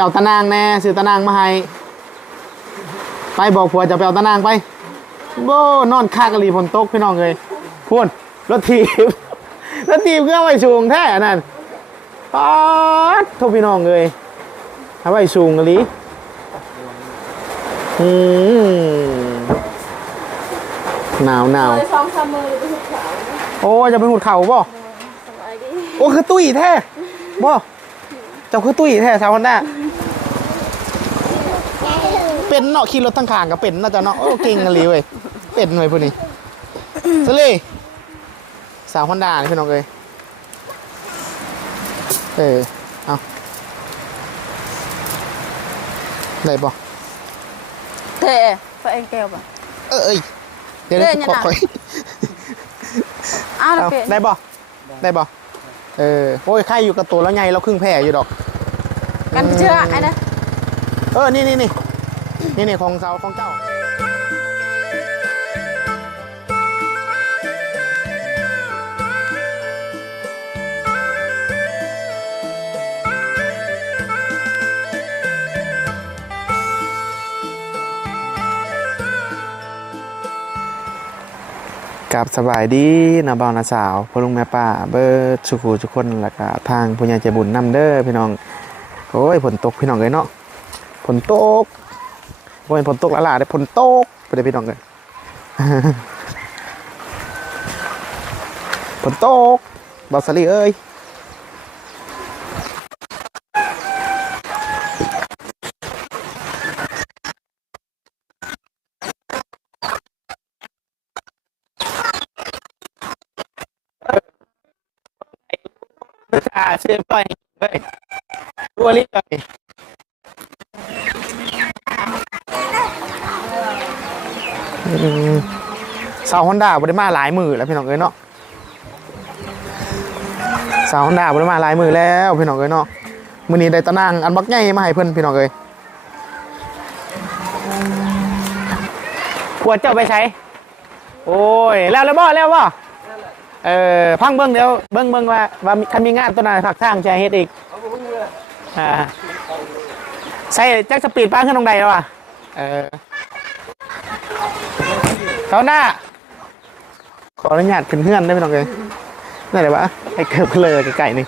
เอาตะนางแน่ซื้อตะนางมาให้ไปบอกผัวจะไปเอาตะนางไปโบนอนคากะลีฝนตกพี่น้องเลยพูนรถทีบรถทีบก็เอาไว้สูงแท้อันนั่นป๊าดโทษพี่น้องเลยเอาไว้สูงกะลีอืมหนาวหนาวเลยสองสามมือไปหุบเขาโอ้จะไปหุดเข่าบ่สบายดีโอ้คือตุ้ยแท้บ่เจ้าคือตุ้ยแท้ชาวคนหน้า เป็นเนาะขี่รถทั้งขางกับเป็นเนาะเจ้าเนาะโอ้เก่งกันเลยเว้ยเป็นเว้ยพวกนี้สเลยสาวฮอนด้านี่พี่น้องเอ้ยเออเอาได้บ่เท่ไฟเอ็นแก้วป่ะเออเอ้ยเดี๋ยวเล่เดี๋ยนวยังขอไงขออ้าวเอาเปลี่ยนได้บ่ได้บ่เออโอ้ยใครอยู่กับตัวแล้วไงเราครึ่งแผ่อยู่ดอก กันเชื่อไอ้นะเออนี่นี่นี่ นี่นี่ของเจ้าของเจ้า กับสบายดีนะบ่าวนะสาวพ่อลุงแม่ป้าเบิร์ดสุขูทุกคนแล้วก็ทางผู้ใหญ่ใจบุญนำเด้อพี่น้องโอ้ยฝนตกพี่น้องเลยเนาะฝนตก โอ้ยฝนตกละล่ะได้ฝนตกไปเลยพี่น้องเลยฝนตกบอสลีเอ้ยอ่าเชื่อไปเฮ้ยตัวลิบเลย สาวฮอนด้าบริมาหลายมือแล้วพี่น้องเอ้ยเนาะสาวฮอนด้าบริมาหลายมือแล้วพี่น้องเอ้ยเนาะมือนี้ได้ตะนางอันบักใหญ่มาให้เพิ่อนพี่น้องเอ้ยขวดเจ้าไปใช้โอ้ยแล้วแล้วบ่แล้วบ่เออพังเบิ้งเดี๋ยวเบิ้งเบิ้งว่าว่ามีคันมีงานตัวไหนผักทางจะเฮ็ดอีกอ่าใส่แจ็คสปีดป้าขึ้นตรงใดแล้วอะเออ เขาหน้า ขออนุญาตขึ้นเพื่อนได้ไหมน้องเอ้ยนั่นแหละวะไอ้เกือบเลยไก่ๆนี่ง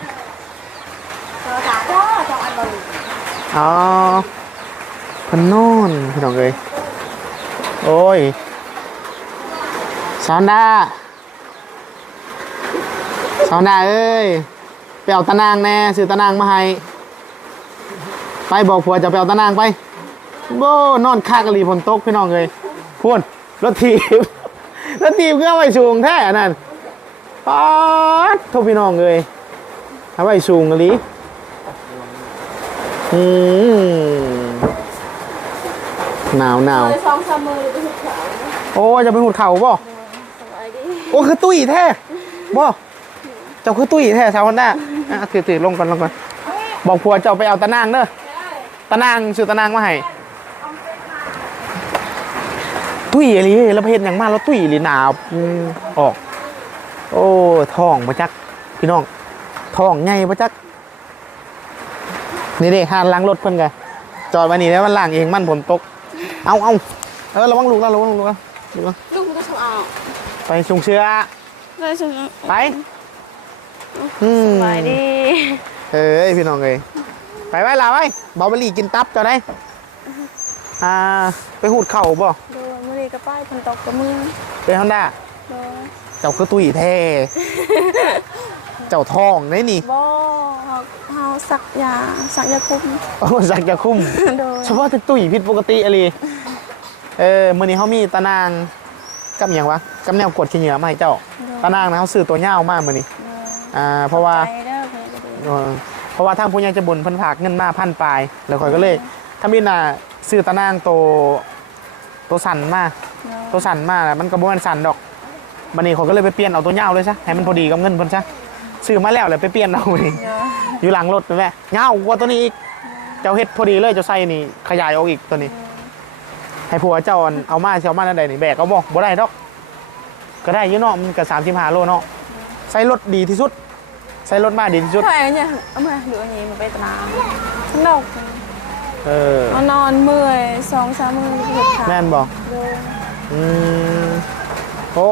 อ๋อพนน่นพี่น้องเอ้ยโอ้ยสาวนาสาวนาเอ้ยไปเอาตะนางแน่ซื้อตะนางมาให้ไปบอกผัวจะไปเอาตะนางไปโบนอนคากะลีฝนตกพี่น้องเอ้ยพูน รถทีบรถทีบก็เอาไว้สูงแท้อันนั่นป๊าดโทษพี่น้องเอ้ยเอาไว้สูงกะลีอืมหนาวหนาวเลยสองสามมือไปหุบเขาโอ้จะไปหุดเข่าบ่สบายดีโอ้คือตุ้ยแท้บ่เจ้าคือตุ้ยแท้ชาวคนหน้าอะถือถือลงก่อนลงก่อนบอกผัวเจ้าไปเอาตะนางเด้อตะนางซื้อตะนางมาให้ ตุ้ยอะไรแล้วเพศอย่างมากแล้วตุ้ยหรือหนาวอืมออก โอ้ท้องมาจักพี่น้องท้องใหญ่มาจักนี่เด็กหานล้างรถเพิ่นไงจอดไว้นี่แล้วมันล้างเองมันฝนตก เอาเอาเออระวังลูกแล้วระวังลูกแล้วลูกแล้วลูกมันก็ชอบเอาไปชุงเชื้อเลยสไปอืมบายดีเอ้ยพี่น้องเอ้ยไปไว้ลาไว้บาบลีกินตับจะได้อ่าไปหูดเข่าบ่ โดยมือดีกับป้ายพันตกกับมือไปฮอนด้าโดยเจ้าคือตุ้ยแท้ เจ้าทองได้นี่บ่เฮาเฮาสักยาสักยาคุมโอ้สักจะคุ้มโดยเฉพาะที่ตุ้ยผิดปกติอะไรเออมื้อนี้เขามีตะนางกับหยังวะกับแนวกดขี้เหงื่อมาให้เจ้าตะนางนะเขาซื้อตัวเง่าวมากมื้อนี้อ่าเพราะว่า ใจเด้อเพิ่นก็ดีเออเพราะว่าทางผู้ใหญ่จะบุญเพิ่นฝากเงินมาพันปลาย แล้วข่อยก็เลยถ้ามีน่ะซื้อตะนางโต ตัวสั่นมาตัวสั่นมาแล้วมันก็บ่แม่นสั่นดอกบัดนี้เขาก็เลยไปเปลี่ยนเอาตัวเง่าวเลยซะให้มันพอดีกับเงินเพิ่นซะซื้อมาแล้วเลยไปเปลี่ยนเอานี่เนาะอยู่หลังรถนั่นแหละเง่าวกว่าตัวนี้อีกเจ้าเฮ็ดพอดีเลยเจ้าใส่นี่ขยายออกอีกตัวนี้ ให้ผัวเจ้าอันเอามาสิเอามาอันใดนี่แบกเอาบ่บ่ได้ดอก ก็ได้อยู่เนาะมันก็35โลเนาะใส่รถดีที่สุด ใส่รถมาดีที่สุดทำไมเนี่ยเอามาดูอันนี้มันไปตามข้างนอก เออ มานอนเมื่อยสองสามมื้อเฮ็ดขาแม่นบอกโดยอืมโอ้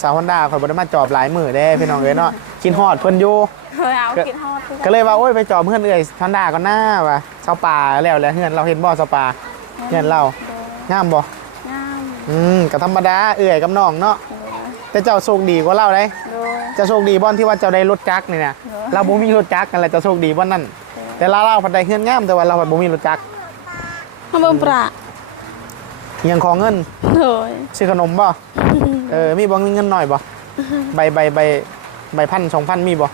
สาวฮอนด้าข่อยบ่ได้มาจอบหลายมื้อเด้พี่น้องเอ้ยเนาะกินฮอดเพิ่นอยู่ เคยเอากินฮอดคือก็เลยว่าโอ้ยไปจอบเพื่อนเอ้ยฮอนด้าก่อนหน้าว่ะชาวป่าแล้วแหละเฮือนเราเห็นบ่ชาวป่าเฮือนเราโดยงามบ่งามอืมก็ธรรมดาเอื้อยกับน้องเนาะโดยแต่เจ้าโชคดีกว่าเราเด้ โดยเจะโชคดีบ่อนที่ว่าเจ้าได้รถจักรนี่นะเออ เราบ่มีรถจักรกันแหละเจะโชคดีบ่อนนั่น แต่เราเราพันใดเฮือนงามแต่ว่าเราพันบ่มีรถจักรเฮาเบิ่งประยังขอเงินโดยซื้อขนมบ่เออมีบ่เงินหน่อยบ่ใบใบใบใบพันสองพันมีบ่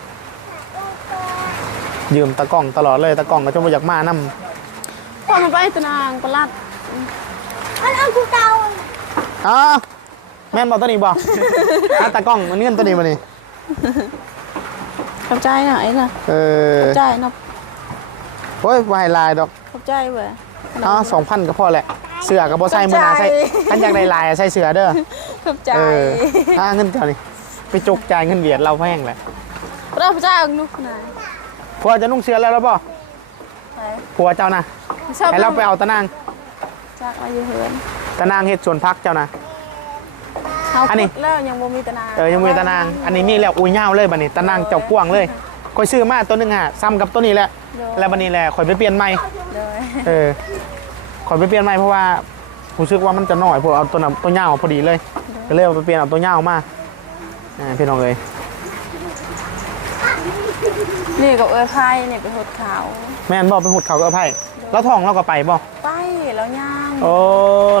ยืมตะกล้องตลอดเลยตะกล้องก็จนบ่อยากมานํพอมาไปตะนางประหลัดอันเอากูเก่าอ๋อแม่นบ่ตัวนี้บ่อะตะกล้องมันเงินตัวนี้บ่นี่ขอบใจหน่อยน่ะเออขอบใจเนาะ โอ้ยบ่ให้ลายดอกขอบใจเว้ยอ๋อ2,000ก็พอแหละ เสื้อก็บ่ใส่มื้อหน้าใส่ขอบใจคันอยากได้ลายอะใส่เสื้อเด้อ ขอบใจเอออ่าเงินเจ้านี่ไปจกจ่ายเงินเวียดเราแพงแหละเราพระเจ้าลูกนายผัวจะนุ่งเสื้อแล้วหรือเปล่าไปผัวเจ้านะชอบให้เราไปเอาตะนางจากมาอยู่เฮือนตะนางเฮ็ดสวนพักเจ้านะเฮาอันนี้ ขุดแล้วยังบ่มีตะนางเออยังมีตะนาง อันนี้มีแล้วอุ้ยเง่าวเลยบัดนี้ตะนางเจ้ากว้างเลย คอยซื้อมาตัวหนึงอะซ้ำกับตัวนี้แหละแล้วบัดนี้แหละคอยไปเปลี่ยนใหม่เลยเออคอยไปเปลี่ยนใหม่เพราะว่ารู้สึกว่ามันจะน้อยพวกเอาตัวนั้นตัวเง่าวพอดีเลยก็เลยเอาไปเปลี่ยนเอาตัวเง่าวมาอ่าพี่น้องเอ้ยนี่กับเอ้ยไพ่นี่ไปหดขาวแม่นบอกไปหุดเขาก็เอาไผ่แล้วทองเราก็ไปบ่ไปแล้วย่างโอ้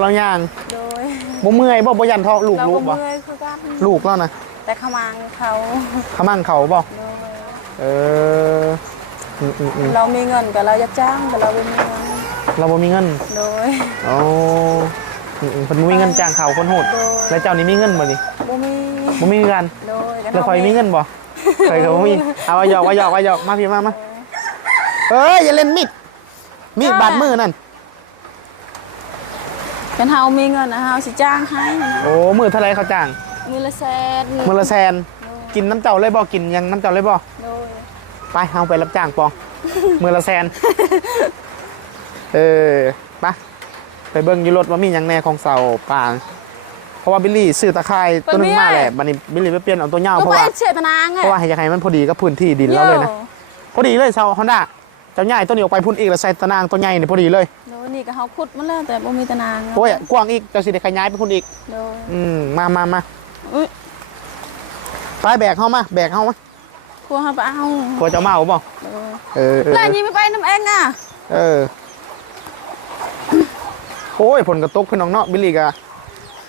เราย่างโดยบ่เมื่อยบ่บ่ยันทองลูกเราลูก็กบ่เมื่อยคือกันลูกแล้วนะแต่ขมังเขาขมั่งเขาบ่โดย เอออืมอืมอืมเรามีเงินกับเราจะจ้างแต่เราไม่มีเงินเราบ่มีเงินโดย โอ้อืมอืมเพิ่นบ่มีเงินจ้างเขาคนโหดโดย แล้วเจ้านี่มีเงินบ่นี่บ่มีบ่มีกันโดยแล้วคอยมีเงินบ่เคยก็บ่มีเอาว่าหยอกว่าหยอกว่าหยอกมาพี่มามาเอ้ยอย่าเล่นมีดมีดบาดมือนั่นกันเฮามีเงินนะเฮาสิจ้างให้นะโอ้มือเท่าไรเขาจ้างมือละแสนมือละแสนกินน้ำเจ้าเลยบ่กินหยังน้ำเจ้าเลยบ่โดย ไปเอาไปรับจ้างปอง มือละแสน เออไปไปเบิ่งอยู่รถว่ามีหยังแหน่ของเสาป่างเพราะว่าบิลลี่ซื้อตะไคร้ตัวหนึงมาแหละบัดนี้บิลลี่ไปเปลี่ยนเอาตัวเหย้าก็เพราะไปว่าเชตนางไงเพราะว่าให้อยากให้มันพอดีกับพื้นที่ดินเราเลยนะพอดีเลยเสาฮอนด้าเจ้าใหญ่ตัวนี้ออกไปพุ่นอีกแล้วใส่ตะนางตัวใหญ่นี่พอดีเลยโดยนี่ก็เฮาขุดมาแล้วแต่บ่มีตะนางโอ้ยกว้างอีกเจ้าสิได้ขยายไปพุ่นอีกโดยอืมมามามาอุ้ยไปแบกเข้ามาแบกเข้ามา ครัวเฮาไปเอาพอจะมาเอาบ่โดยเออเออแล้วยิงไม่ไปน้ำเองอะ เออ โอ้ยผลกระตกพี่น้องเนาะบิลลี่ก็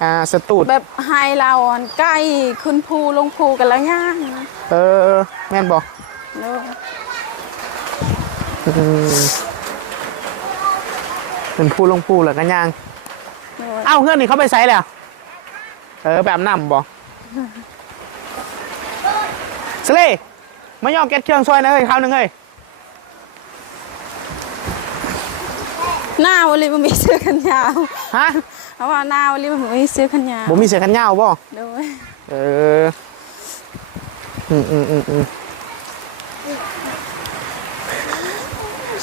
อ่าสตูดแบบไฮเราอันใกล้ขึ้นภูลงภูกันแล้วย่างนะเออ แม่นบ่โดยอืมเป็นผู้ลงผู้แล้วกันยังโดยเอ้าเพื่อนนี่เขาไปใส่แล้วเออแบบน้ำบ่สเล่ มายองแก๊สเครื่องซอยนะเฮ้ยคราวหนึงเฮ้ยหน้าวลีมันมีเสื้อกันยาวฮะเพราะว่าหน้าวลีมันมีเสื้อกันยาวบ่มีเสียขันยาวบ่โดยเอออืมอืมอืมอืม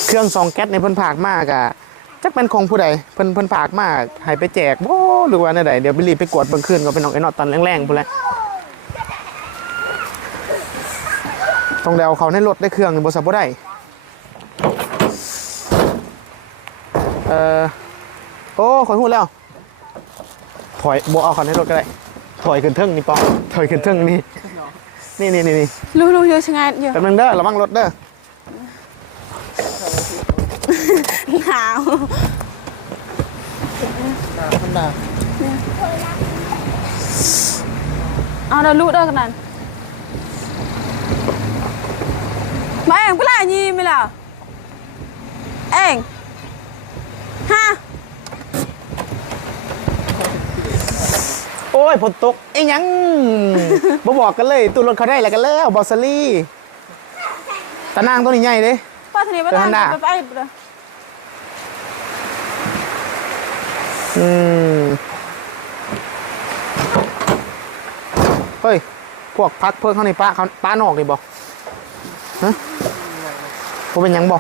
เครื่องซองแก๊สในเพิ่นผากมากอะจักเป็นของผู้ใดเพิ่นเพิ่นผากมากให้ไปแจกบ่หรือว่าแนวใดเดี๋ยวไปรีบไปกวดเบิ่งคืนก็เป็นน้องไอ้นอตตอนแรงๆพุ่นแหละ ต้องได้เอาเขาในรถได้เครื่องนี่บ่สับบ่ได้เออโอ้ขอยฮู้แล้ว ถอยบ่เอาเขาในรถก็ได้ ถอยขึ้นเทิงนี่ปองถอยขึ้นเทิงนี่นี่นี่นี่นี่รู้รู้เยอะชะงัดเยอะแป๊บนึงเด้อระวังรถเด้อหนาวธรรมดาเอาเรารู้เด้อกันนั่น มาเองก็ล่ะยีไม่ล่ะเองฮะโอ้ยฝนตกไอ้หยังบ่บอกกันเลยตู้รถเขาได้แล้วกันแล้วบอสซารี่ตะนางตัวนี้ใหญ่เด้ป้าทีนี้ไปเดินทางหน้าไปไปไปเลยอืมเฮ้ยพวกพักเพิ่งเข้าในป้าเขาป้านอกนี่บ่ ฮะบ่เป็นหยังบ่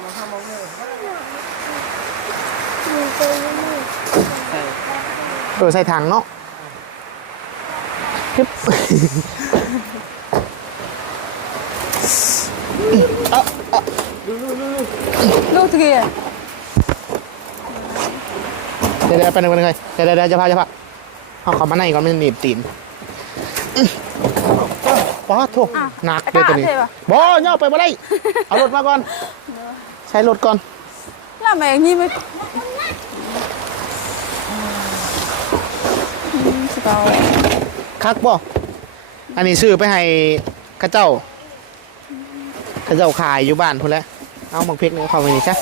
เออใส่ถังเนาะฮึบลูกตะเกียบเดี๋ยวเดี๋ยวไปหนึ่งไปหนึ่งเลยเดี๋ยวเดี๋ยวเดี๋ยวจะพาจะพาเอาเขามาในก่อนมันหนีบตีนอื้อ ป้าโถหนักเลยตัวนี้บอย่อไปบ่ได้ เอารถมาก่อน ใช้รถก่อนแล้วแม่งนี่ไม่สเปาคักบ่อันนี้ซื้อไปให้เข้าเจ้าเข้าเจ้าขายอยู่บ้านพุ่นแหล้วเอาหมักพริกนี่เข้าไปนี่จ้ะ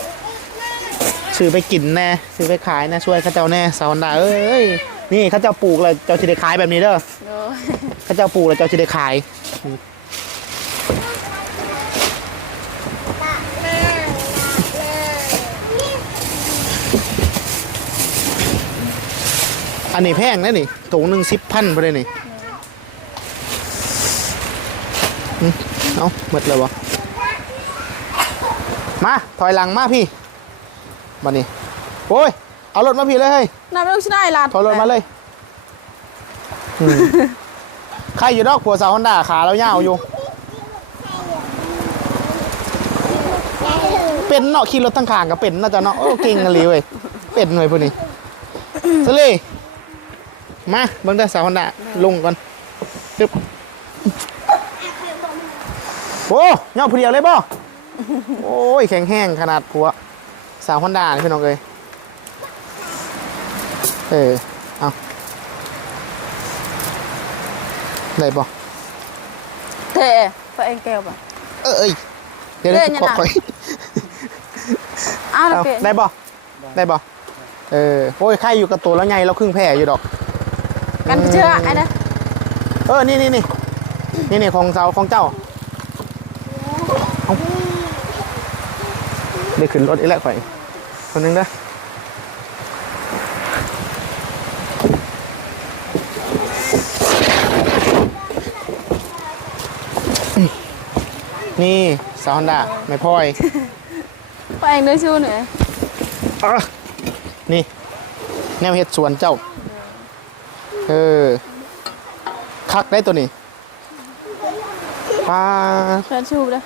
ซื้อไปกินแน่ซื้อไปขายแน่ช่วยเข้าเจ้าแน่สาวนาเอ้ยนี่เข้าเจ้าปลูกเลยเจ้าจะได้ขายแบบนี้เด้อโดยเข้าเจ้าปลูกแล้วเจ้าจะได้ขาย อันนี้แพงนะนี่ถุงหนึ่งสิบพันไปเลยนี่อืมเอาหมดเลยวะมา ถอยหลังมาพี่ มานี่โอ้ย เอารถมาพี่เลยเฮ้ยน้ำลูกชิ้นได้ลาดถอยรถมาเลยอืม ใครอยู่ดอกผัวสาวฮอนด้าขาแล้วยาวอยู่ เป็นเนาะขี่รถทั้งขางกับเป็นน่าจะเนาะโอ้เก่งกันเลยเว้ยเป็นหน่วยพวกนี้สเลยมาเบิ่งได้อสาวฮอนด้าลงก่อนตึ๊บโอ้ยอดผู้เดียวเลยบ่โอ้ยแข็งแห้งขนาดผัวสาวฮอนด้านี่พี่น้องเลยเออเอา ได้บ่เตะไปเองแก้วป่ะเอ้ยเดี๋ยวเล่เดี๋ยนวยังไงขอขอยอ้าวเอาเปลี่ยนได้บ่ได้บ่เออโอ้ยไข่อยู่กับตัวแล้วไงเราครึ่งแผ่อยู่ดอก กันเชื่อไอ้นะเออนี่นี่นี่นี่นี่ของเจ้าของเจ้าเอาได้ขึ้นรถอีกแล้วข่อยคนหนึงเด้อ นี่ซาวฮอนด้าไม่พลอยไปเองด้วยชูหน่อยอะนี่ แนวเห็ดสวนเจ้า เออ คักได้ตัวนี้ปลาเพื่อนชูเลย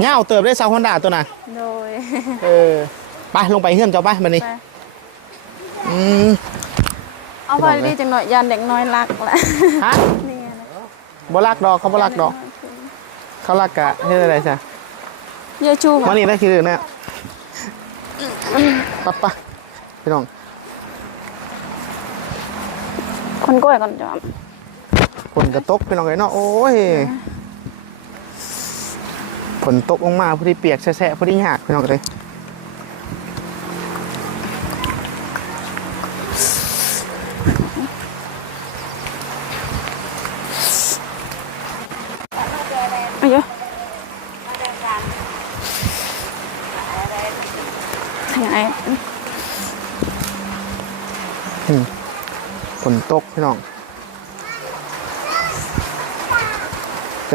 เงาเติบได้ซาวฮอนด้าตัวน่ะโดยเออไปลงไปเฮือนเจ้าไปมันนี่ไปอืมเอาไปดีจังหน่อยยันเด็กน้อยรักแหละฮะนี่ไงนะบ่รักดอกเขาบ่รักดอก เขารักกะเฮ็ดอะไรซะเยอะชูมามานี่ได้คือเนี่ยปั๊บปะพี่น้องคนก้อยก่อนจ้ะฝนกระตกพี่น้องเอ้ยเนาะโอ้ยฝนตกลงมาพอดีเปียกแฉะๆพอดีหยากพี่น้องเลย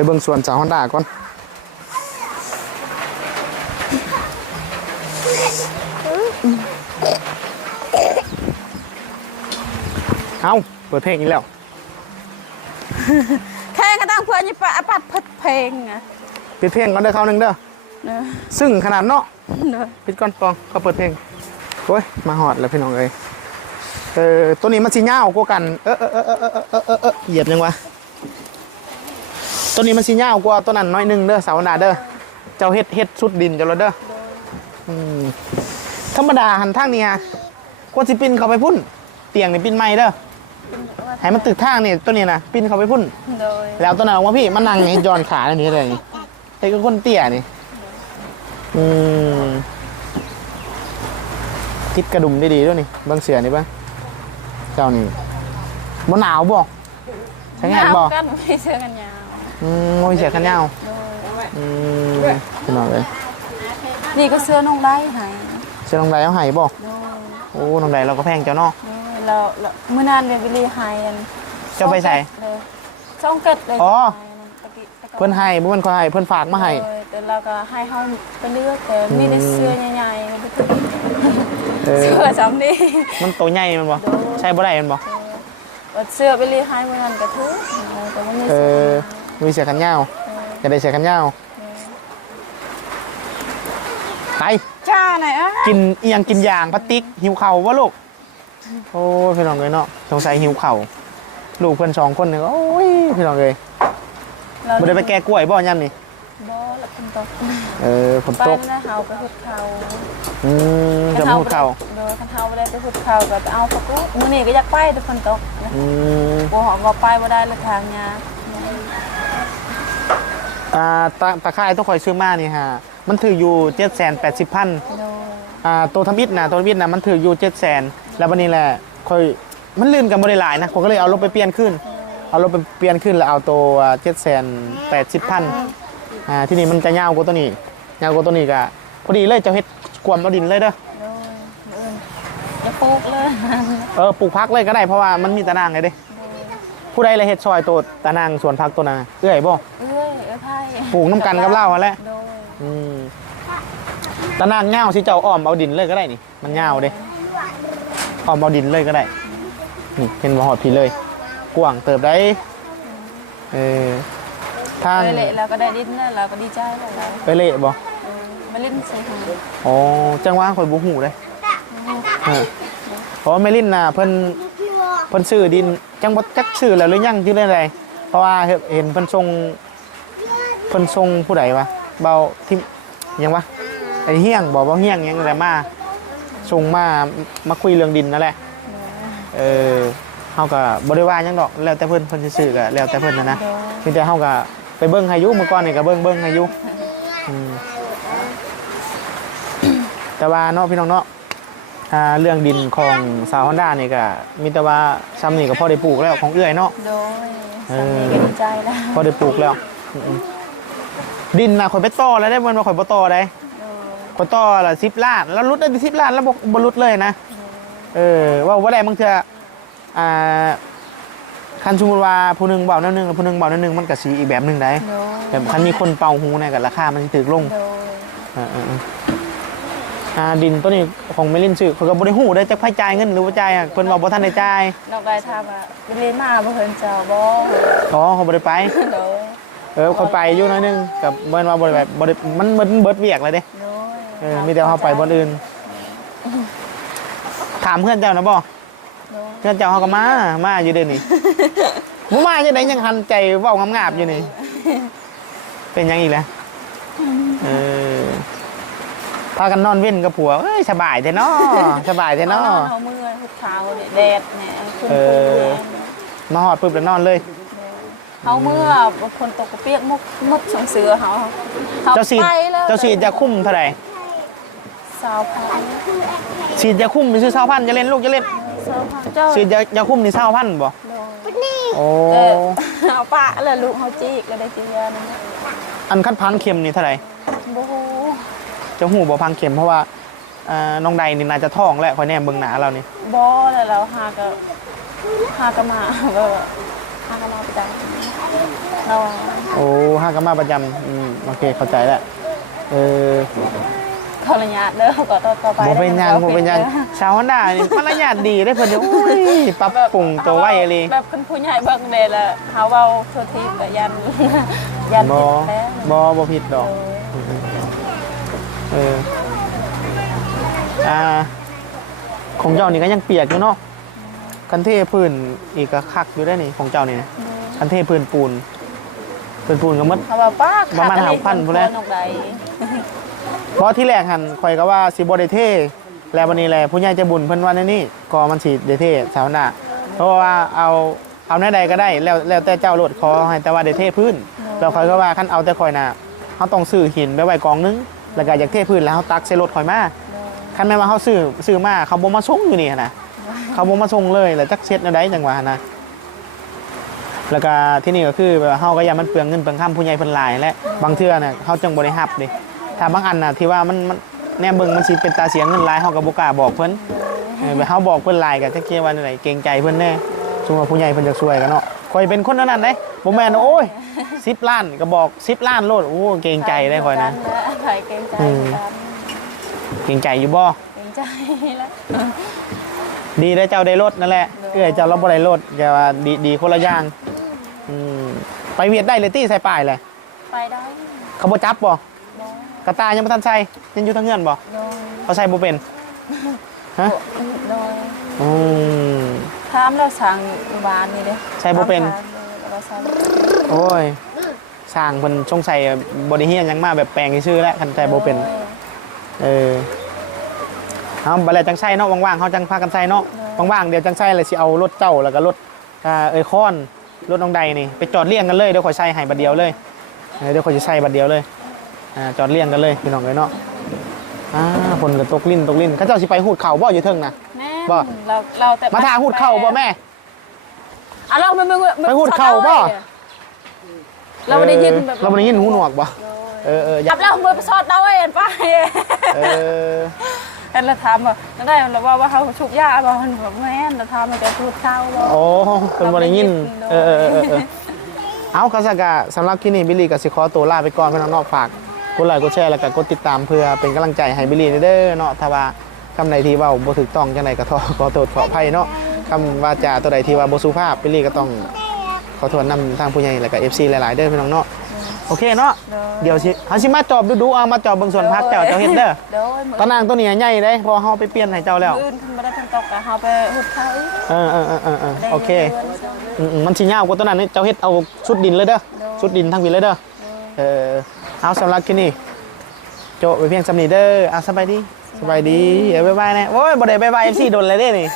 เบิ่งส่วนสาวฮอนด้าก่อนเอาเปิดเพลงอีกแล้วแค่ก็ต้องเพื่อนยี่ปะปัดเพิดเพลงอะปิดเพลงก่อนเด้อเขาหนึ่งเด้อซึ่งขนาดเนาะปิดก่อนปองเขาเปิดเพลงโอ้ยมาหอดแล้วพี่น้องเอ้ยเออตัวนี้มันสีเง่ากูกัน เออเออเออเออเออเออเหยียบยังวะ ตัวนี้มันสีเงาวกว่าตัวนั้นน้อยหนึงเด้อสาวนาเด้อเจ้าเฮ็ดเฮ็ดสุดดินเจ้าละเด้ออืมธรรมดาหันทางนี้ฮะกว่าสิปิ้นเขาไปพุ่น เตียงนี่ปิ้นไม่เด้อให้มันตึกทางนี่ตัวนี้นะปิ้นเขาไปพุ่น โดยแล้วตัวนั้นออกมาพี่มันนั่งนี่ย้อนขาอันนี้เลยนี่ไอ้ก็คนเตี้ยนี่อืมทิดกระดุมได้ดีด้วยนี่เบางเสือนี่บ้างเจ้านี่บ่หนาวบ่ใช้งานบ่กันไม่เชื่อกันยาว อืมโอ้ยเสียขันยาวโดยอืมพี่น้องเลยนี่ก็เสื้อน้องได้หายเสื้อน้องใดเอาไห้บ่โดยโอ้น้องใดเราก็แพงเจ้าเนาะ โดยเราเราเมื่อนานเรียนวิลีหายอันเจ้าไปใส่เลยช่องเกิดเลยอ๋อตะกี้ตะกี้เพิ่นให้บ่เพิ่นก็ให้เพิ่นฝากมาให้โดยแต่เราก็ให้เขาไปเลือกแต่มีแต่เสื้อใหญ่ๆมันก็คือเอเออเสื้อจำนี่ มันตัวใหญ่แมันบ่ใช่บ่ได้แมันบ่ เอาเสื้อไปรีให้เมื่อนั้นกระทึกแต่ว่ามีเอเสื้ออ มีเสือกันยาวจะได้เสือกันยาวไปจ้าไหนอะกินเอียงกินยางพลาสติกหิวเข่าววะลูกโอ้ยพี่น้องเลยเนาะสงสัยหิวเข่าวลูกเพื่อนสองคนเนี่ยโอ้ยพี่น้องเลยเราบ่ได้ไปแก้กล้วยบ่ย่ำนี่บ่แล้วคนตกเออฝนไปตกนะเฮาไปหุดเขาอืมจะมาพูดเข่าวโดยคันเฮาบ่ได้ไปหุดเขาก็ไปเอาปะกุมื้อนี้ก็อยากไปแต่ฝนตกนะอืมบ่หอมบ่ไปบ่ได้ละทางยาก อ่าตะตะไคร้ต้องคอยซื้อมานี่ฮะมันถืออยู่เจ็ดแสนแปดสิบพันโดยอ่าตัวทำอิฐนะตัวทำอิฐนะมันถืออยู่เจ็ดแสนแล้ววันนี้แหละคอยมันลื่นกันบริหลายนะผมก็เลยเอารถไปเปลี่ยนขึ้น เอารถไปเปลี่ยนขึ้นแล้วเอาตัวเจ็ดแสนแปดสิบพันอ่าที่นี่มันจะยาวกว่าตัวนี้ยาวกว่าตัวนี้ก็พอดีเลยจะเฮ็ดกวมเอาดินเลยเด้อโดยมื้ออื่นอย่าปลูกเลยเออปลูกพักเลยก็ได้เพราะว่ามันมีตะนางเลยเด้ผู้ใดเลยเฮ็ดซอยตัวตะนางสวนพักตัวนาเอื้อยบ่เอ้ยเอ้ยไพ่ ปลูกน้ำกันกับเหล้าหั่นแหละโดยอืมตะนางเงาวสิเจ้าอ้อมเอาดินเลยก็ได้นี่ มันเงาวเด้อ้อมเอาดินเลยก็ได้ นี่เป็นบ่หอดพี่เลย กว้างเติบได้ เออทางเคยเละแล้วก็ได้ดิ้นแล้วเราก็ดีใจแล้วเราไปเละบ่เออมาเล่นใส่หูอ๋อจังหวะข่อยบ่ฮู้เลยเออเพราะว่าแม่ลินน่ะเพิ่นเพิ่นซื้อดิน จังบ่จักซื้อแล้วหรือยังชื่อได้ไรเพราะว่าเห็นเพิ่นส่ง เพิ่นส่งผู้ใดวะเบาทิมหยังวะไอ้เฮียงบอกว่าเฮียงหยังอะไรมาส่งมามาคุยเรื่องดินนั่นแหละเออเฮาก็บ่ได้ว่าหยังดอกแล้วแต่เพิ่นเพิ่นสิซื้อก็แล้วแต่เพิ่นนะนะโดยเพียงแต่เฮาก็ไปเบิ่งให้อยู่เมื่อก่อนนี่ก็เบิ่งเบิ่งให้อยู่อืมแต่ว่าเนาะพี่น้องเนาะอ่าเรื่องดินของสาวฮอนด้านี่ก็มีแต่ว่าซ้ำนี่ก็พอได้ปลูกแล้วของเอื้อยเนาะโดยสามีก็ดีใจแล้ว พอได้ปลูกแล้วอืมๆ ดินน่ะข่อยไปต่อแล้วได้บ่ว่าข่อยบ่ต่อได้โดยข่อยต่อละ10ล้านแล้วรุดได้10ล้านแล้วบ่บ่รุดเลยนะเออว่าบ่ได้บางเทื่ออ่าคันสมมุติว่าผู้หนึงเว้าแนวหนึงแล้วผู้หนึงเว้าแนวหนึงมันก็สิอีกแบบหนึงได้โดยแบบคันมีคนเป่าหูเนี่ยกับราคามันสิถูกลงโดยเออเออเอออ่าดินตัวนี้ของเมลินซื้อเขาก็บ่ได้ฮู้ได้จักไผจ่ายเงินหรือบ่จ่ายอะเพิ่นว่าบ่ทันได้จ่ายนอกได้ถามว่าไปเรียนมาบ่เพิ่นเจ้าบ่อ๋อเขาบ่ได้ไปโดย เออเขาไปอยู่หน้อยหนึงกับเบิ่นว่าบ่ได้ไปบ่ได้มันเบิดเบิดเวียกเลยเด้โดยเออมีแต่เขาไปบ่อนอื่น ถามเพื่อนเจ้านะบ่โดยเพื่อนเจ้าเขาก็มามาอยู่เด้นี่บ่มาจังได๋ยังหันใจเว้างามๆอยู่นี่ เป็นหยังอีกแล้วเออพากันนอนเว้นกับผัวเอ้ยสบายแท้เนาะสบายแท้เนาะเฮามือหุบเท้าเนี่ยแดดเนี่ยขึ้นเอปูอเนี่ยมาหอดปุ๊บแล้วนอนเลย เฮาเมื่อบางคนตกกระเปียกมุกมุกสงเสือเฮาเฮาเจ้าสีดไปแล้วเจ้าสีดยาคุ้มเท่าไหร่สาวพันสีดยาคุ้มนี่ซื้อเศร้าพันจะเล่นลูกจะเล่นสาวพันเจ้าสีดยายาคุ้มนี่เศร้าพันบ่โดยโอ้เออเอาปะแล้วลูกเฮาจีกแล้วได้กินยานั่นน่ะอันคัดพังเข็มนี่เท่าไหร่บ่ฮู้จะหูบ่พังเข็มเพราะว่าอ่าน้องใดนี่น่าจะท้องแหละคอยแนมเบิ่งหนาเรานี่บ่แล้วเราหาก็หาก็มาแบบว่า หาก็มาประจำเราโอ้ห้ากนมาประจำอืมโอเคเข้าใจแล้วเออขออนุญาตเด้อก็ต่อต่อไปบ่เป็นหยังบ่เป็นหยังชาวฮอนด้านี่มารยาทดีได้อเพิ่นเดี๋ยวโอ้ยปรับปรุงตัวไว้เลยแบบเป็นผู้ใหญ่เบิ่งเด้ละเฮาเว้าโทษทีก็ยันยันบ่ผิดแล้วบ่บ่ผิดดอกเอออ่าของเจ้านี่ก็ยังเปียกอยู่เนาะ คันเทพื้นอีกก็คักอยู่ได้นี่ของเจ้านี่นะคันเทพื้นปูนพื้นปูนก็หมดเขาว่าป้าประมาณขาดหาพันพู้นแหละนอกใดเพราะที่แรกหันข่อยก็ว่าสิบ่ได้เทแล้ววันนี้แหละผู้ใหญ่ใจะบุญเพิ่นว่าในนี่ก็มันสิได้เทสาวหน้าเพราะว่าเอาเอาแน่ใดก็ได้แล้วแล้วแต่เจ้าโลดขอให้แต่ว่าได้เทพื้นแล้วข่อยก็ว่าคันเอาแต่ข่อยน่ะเฮาต้องซื้อหินไปไว้กองนึงแล้วก็อยากเทพื้นแล้วเฮาตักใส่รถข่อยมา คันแม่นว่าเขาซื้อซื้อมาเขาบ่มาส่งอยู่นี่หั้นนะ เขาบ่มาส่งเลยแล้วจักเช็ดแนวใดจังหวะหั้นนะแล้วก็ที่นี่ก็คือแบบว่าเฮาก็อย่ามันเปลืองเงินเปลืองค่ำผู้ใหญ่เพิ่นหลายและบางเทื่อน่ะเขาจังบ่ได้รับเด้ถ้าบางอันน่ะที่ว่ามันมันแนมเบิ่งมันสิเป็นตาเสียเงินหลายเฮาก็บ่กล้าบอกเพิ่นเออแบบเฮาบอกเพิ่นหลายก็จักเกียว่าจังไดเกรงใจเพิ่นแน่สมมุติว่าผู้ใหญ่เพิ่นจะช่วยกันเนาะข่อยเป็นคนเท่านั้นเด้บ่แม่นว่าโอ้ย10ล้านก็บอก10ล้านโลดโอ้เกรงใจได้ข่อยนะใครเกรงใจอืมกันเกรงใจอยู่บ่เกรงใจใจแล้ว ดีได้เจ้าได้รถนั่นแหละเอ้ยเจ้าเราบ่ได้รถแกว่าดีดีคนละอย่างอืมไปเวียดได้เลยตี้ใส่ป้ายเลยไปได้เขาบ่จับบ่บ่กระตายยังบ่ทันใส่ยังอยู่ทางเงื่อนบ่โดยเขาใส่บ่เป็น ฮะ โดยอืม ถามเราสั่งบ้านนี่เด้ใส่บ่เป็น ถามแล้วก็ใส่โอ้ยสร้างเพิ่นสงสัยบ่ได้เฮียนหยังมาแบบแปลงชื่อแล้วคันใส่บ่เป็นเออ เอาบัดแล้วจังใส่เนาะว่างๆเขาจังพากันใส่เนาะว่างๆเดี๋ยวจังใส่เลยสิเอารถเจ้าแล้วก็รถอ่าเอ้ยคอนรถน้องใดนี่ไปจอดเลี่ยงกันเลยเดี๋ยวข่อยใส่ให้บัดเดียวเลยเออเดี๋ยวข่อยจะใส่บัดเดียวเลยอ่าจอดเลี่ยงกันเลยพี่น้องเลยเนาะอ่าฝนก็ตกลิ้นตกลิ้นเขาเจ้าสิไปหูดเข่าบ่อยู่เทิงนะแม่บ่เราเราแต่มาทาหูดเข่าบ่แม่อะเราไม่ไม่ไม่ไปหูดเข่าบ่เราไม่ได้ยินแบบเราไม่ได้ยินหูหนวกบ่เออเอออจัยาบกเราไปสอดเราเองไปเออ แล้วเราถามว่าแล้วได้เราว่าว่าเขาชุกยาบ่มันแบบแม่นเราถามมันจะพูดเข้าบ่โอ้เป็นบ่ได้ยินเออเออเออเออเออเอาคาสกะสำหรับคลิปนี้บิลลี่กับสิคอตัวลาไปก่อนพี่น้องเนอกฝากกดไลค์กดแชร์แล้วก็กดติดตามเพื่อเป็นกำลังใจให้บิลลี่เด้อเนาะถ้าว่าคำใดที่เว่าบ่ถูกต้องจังใดก็ขอขอโทษขออภัยเนาะคำว่าจาตัวใดที่ว่าบ่สุภาพบิลลี่ก็ต้องขอโทษนำทางผู้ใหญ่แล้วก็ FC หลายๆเด้อพี่น้องเนาะ โอเคเนาะเดี๋ยวสิเฮาสิมาจอบดูๆเอามาจอบเบิ่งส่วนพักเจ้าเจ้าเฮ็ดเด้อเดี๋ยวมือตะนางตัวนี้ใหญ่เด้เพอเฮาไปเปลี่ยนให้เจ้าแล้ว อื่นขึ้นมาได้ทางตกอะเขาไปหุดเขาอีกเออเออเออเออเออโอเคอืมๆมันสิยาวกว่าตัวนั้นนี่เจ้าเฮ็ดเอาชุดดินเลยเด้อชุดดินทั้งวินเลยเด้อเออเอาสำหรับที่นี่โจไปเพียงสำนีเด้อเอาสบายดีสบายดีเออบ๊ายบายนะโอ้ยบ่ได้บ๊ายบาย FC โดนเลยเด้นี่